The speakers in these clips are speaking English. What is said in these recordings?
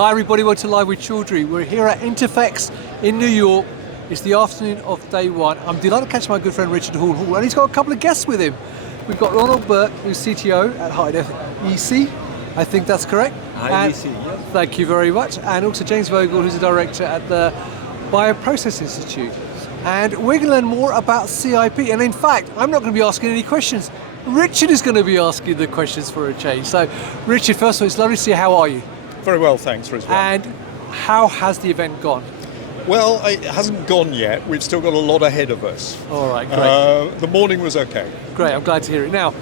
Hi everybody, welcome to Live with Chaudhry. We're here at INTERPHEX in New York. It's the afternoon of day one. I'm delighted to catch my good friend Richard Hall, and he's got a couple of guests with him. We've got Ronald Berk, who's CTO at Hyde EC. I think that's correct. Hyde EC, yeah. Thank you very much. And also James Vogel, who's a director at the BioProcess Institute. And we're going to learn more about CIP. And in fact, I'm not going to be asking any questions. Richard is going to be asking the questions for a change. So, Richard, first of all, it's lovely to see you. How are you? Very well, thanks, Rizwan. And how has the event gone? Well, it hasn't gone yet. We've still got a lot ahead of us. All right, great. The morning was okay. Great, I'm glad to hear it. Now,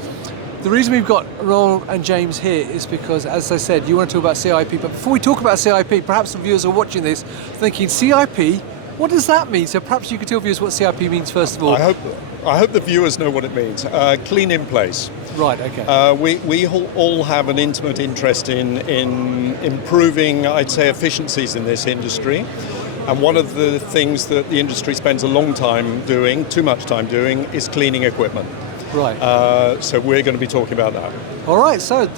the reason we've got Ronald and James here is because, as I said, you want to talk about CIP. But before we talk about CIP, perhaps some viewers are watching this thinking, CIP, what does that mean? So perhaps you could tell viewers what CIP means first of all. I hope the viewers know what it means. Clean in place. Right, okay. We all have an intimate interest in improving, I'd say, efficiencies in this industry. And one of the things that the industry spends a long time doing, too much time doing, is cleaning equipment. Right. So we're going to be talking about that. All right, so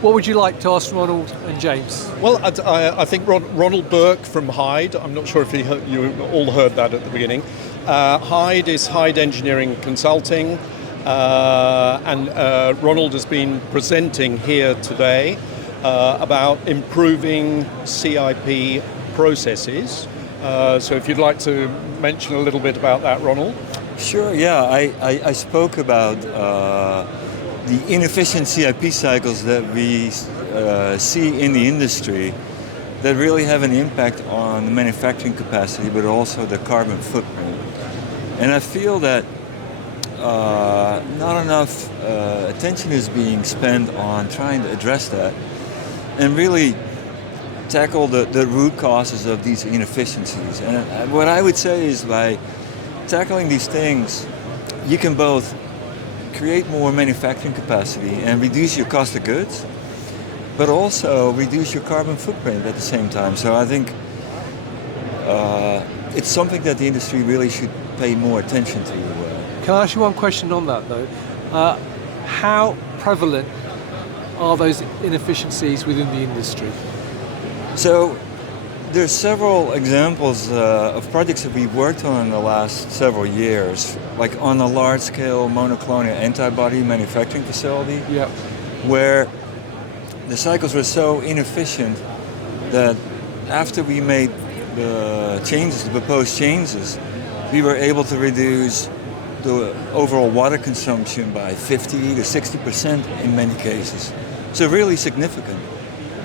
what would you like to ask Ronald and James? Well, I think Ronald Berk from Hyde, I'm not sure if you all heard that at the beginning. Hyde is Hyde Engineering Consulting, and Ronald has been presenting here today about improving CIP processes. So if you'd like to mention a little bit about that, Ronald. Sure, yeah. I spoke about the inefficient CIP cycles that we see in the industry that really have an impact on the manufacturing capacity, but also the carbon footprint. And I feel that not enough attention is being spent on trying to address that and really tackle the root causes of these inefficiencies. And what I would say is by tackling these things, you can both create more manufacturing capacity and reduce your cost of goods, but also reduce your carbon footprint at the same time. So I think it's something that the industry really should pay more attention to. Can I ask you one question on that though? How prevalent are those inefficiencies within the industry? So there's several examples of projects that we've worked on in the last several years, like on a large-scale monoclonal antibody manufacturing facility, yep, where the cycles were so inefficient that after we made the proposed changes, we were able to reduce the overall water consumption by 50 to 60% in many cases. So really significant.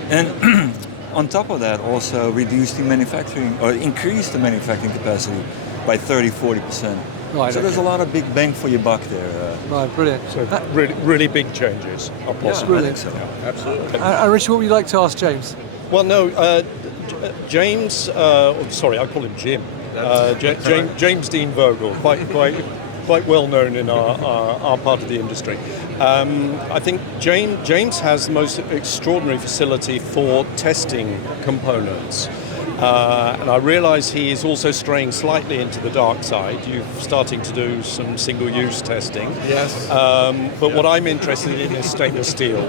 And on top of that, also reduce the manufacturing or increase the manufacturing capacity by 30-40%. Right, so there's a lot of big bang for your buck there. Right, brilliant. So really big changes are possible. Brilliant. I think so. Yeah, absolutely. Richard, what would you like to ask James? Well, no, James. Sorry, I call him Jim. James Dean Vogel, quite well known in our part of the industry. I think James has the most extraordinary facility for testing components. And I realise he is also straying slightly into the dark side. You're starting to do some single-use testing. Yes. But what I'm interested in is stainless steel.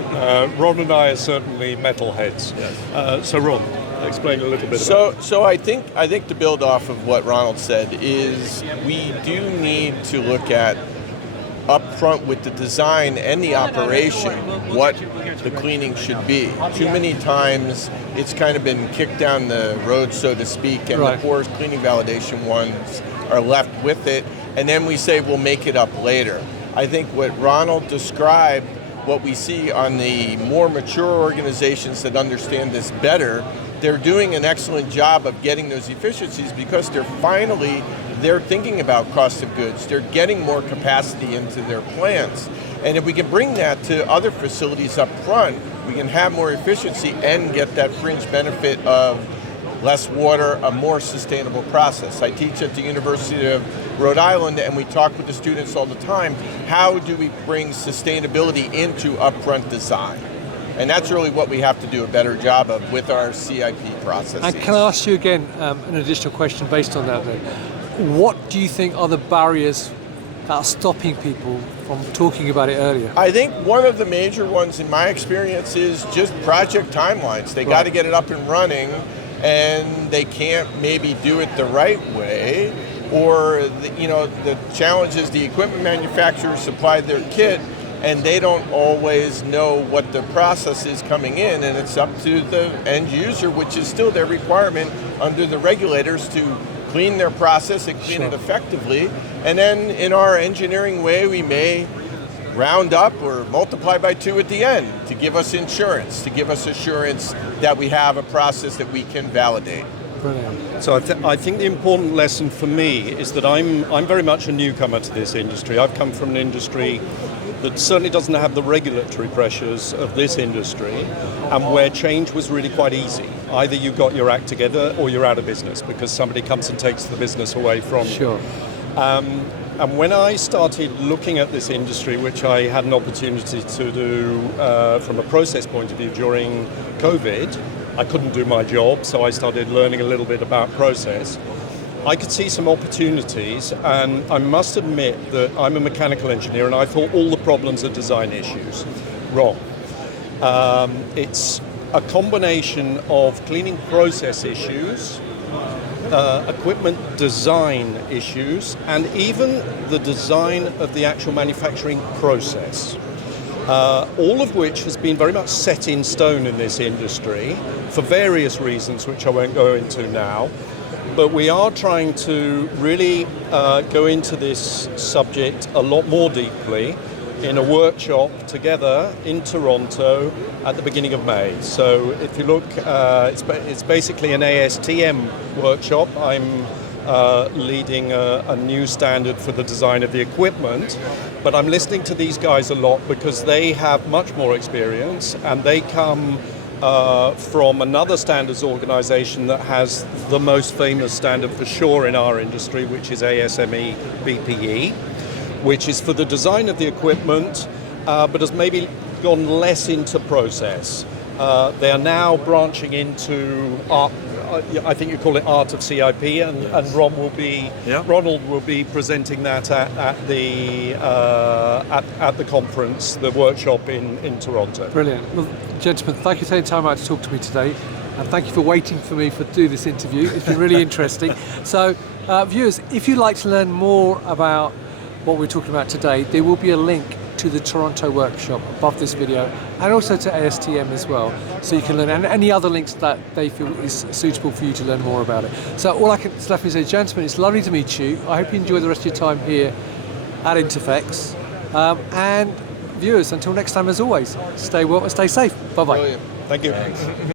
Ron and I are certainly metalheads. Yes. So Ron, explain a little bit about it. So I think to build off of what Ronald said is we do need to look at upfront with the design and the operation what the cleaning should be. Too many times it's kind of been kicked down the road, so to speak, and right, the poor cleaning validation ones are left with it, and then we say we'll make it up later. I think what Ronald described, what we see on the more mature organizations that understand this better, they're doing an excellent job of getting those efficiencies because they're thinking about cost of goods. They're getting more capacity into their plants. And if we can bring that to other facilities up front, we can have more efficiency and get that fringe benefit of less water, a more sustainable process. I teach at the University of Rhode Island, and we talk with the students all the time, how do we bring sustainability into upfront design? And that's really what we have to do a better job of with our CIP processes. And can I ask you again an additional question based on that then? What do you think are the barriers about stopping people from talking about it earlier? I think one of the major ones in my experience is just project timelines. They got to get it up and running, and they can't maybe do it the right way, or the challenge is the equipment manufacturers supply their kit and they don't always know what the process is coming in, and it's up to the end user, which is still their requirement under the regulators, to clean their process and clean it effectively. And then in our engineering way, we may round up or multiply by 2 at the end to give us insurance, to give us assurance that we have a process that we can validate. Brilliant. So I think the important lesson for me is that I'm very much a newcomer to this industry. I've come from an industry that certainly doesn't have the regulatory pressures of this industry, and where change was really quite easy. Either you got your act together or you're out of business because somebody comes and takes the business away from you. And when I started looking at this industry, which I had an opportunity to do from a process point of view during COVID, I couldn't do my job, so I started learning a little bit about process. I could see some opportunities, and I must admit that I'm a mechanical engineer and I thought all the problems are design issues. Wrong. It's a combination of cleaning process issues, equipment design issues, and even the design of the actual manufacturing process. All of which has been very much set in stone in this industry for various reasons, which I won't go into now. But we are trying to really go into this subject a lot more deeply in a workshop together in Toronto at the beginning of May. So if you look, it's basically an ASTM workshop. I'm leading a new standard for the design of the equipment, but I'm listening to these guys a lot because they have much more experience, and they come from another standards organization that has the most famous standard for sure in our industry, which is ASME BPE, which is for the design of the equipment, but has maybe gone less into process. They are now branching into art. I think you call it Art of CIP, and Ronald will be presenting that at the conference, the workshop in Toronto. Brilliant. Well, gentlemen, thank you for taking time out to talk to me today, and thank you for waiting for me to do this interview. It's been really interesting. So, viewers, if you'd like to learn more about what we're talking about today, there will be a link to the Toronto workshop above this video, and also to ASTM as well, so you can learn, and any other links that they feel is suitable for you to learn more about it. So all I can left me say, gentlemen, it's lovely to meet you. I hope you enjoy the rest of your time here at INTERPHEX, and viewers, until next time, as always, stay well and stay safe. Bye bye. Brilliant. Thank you. Thanks.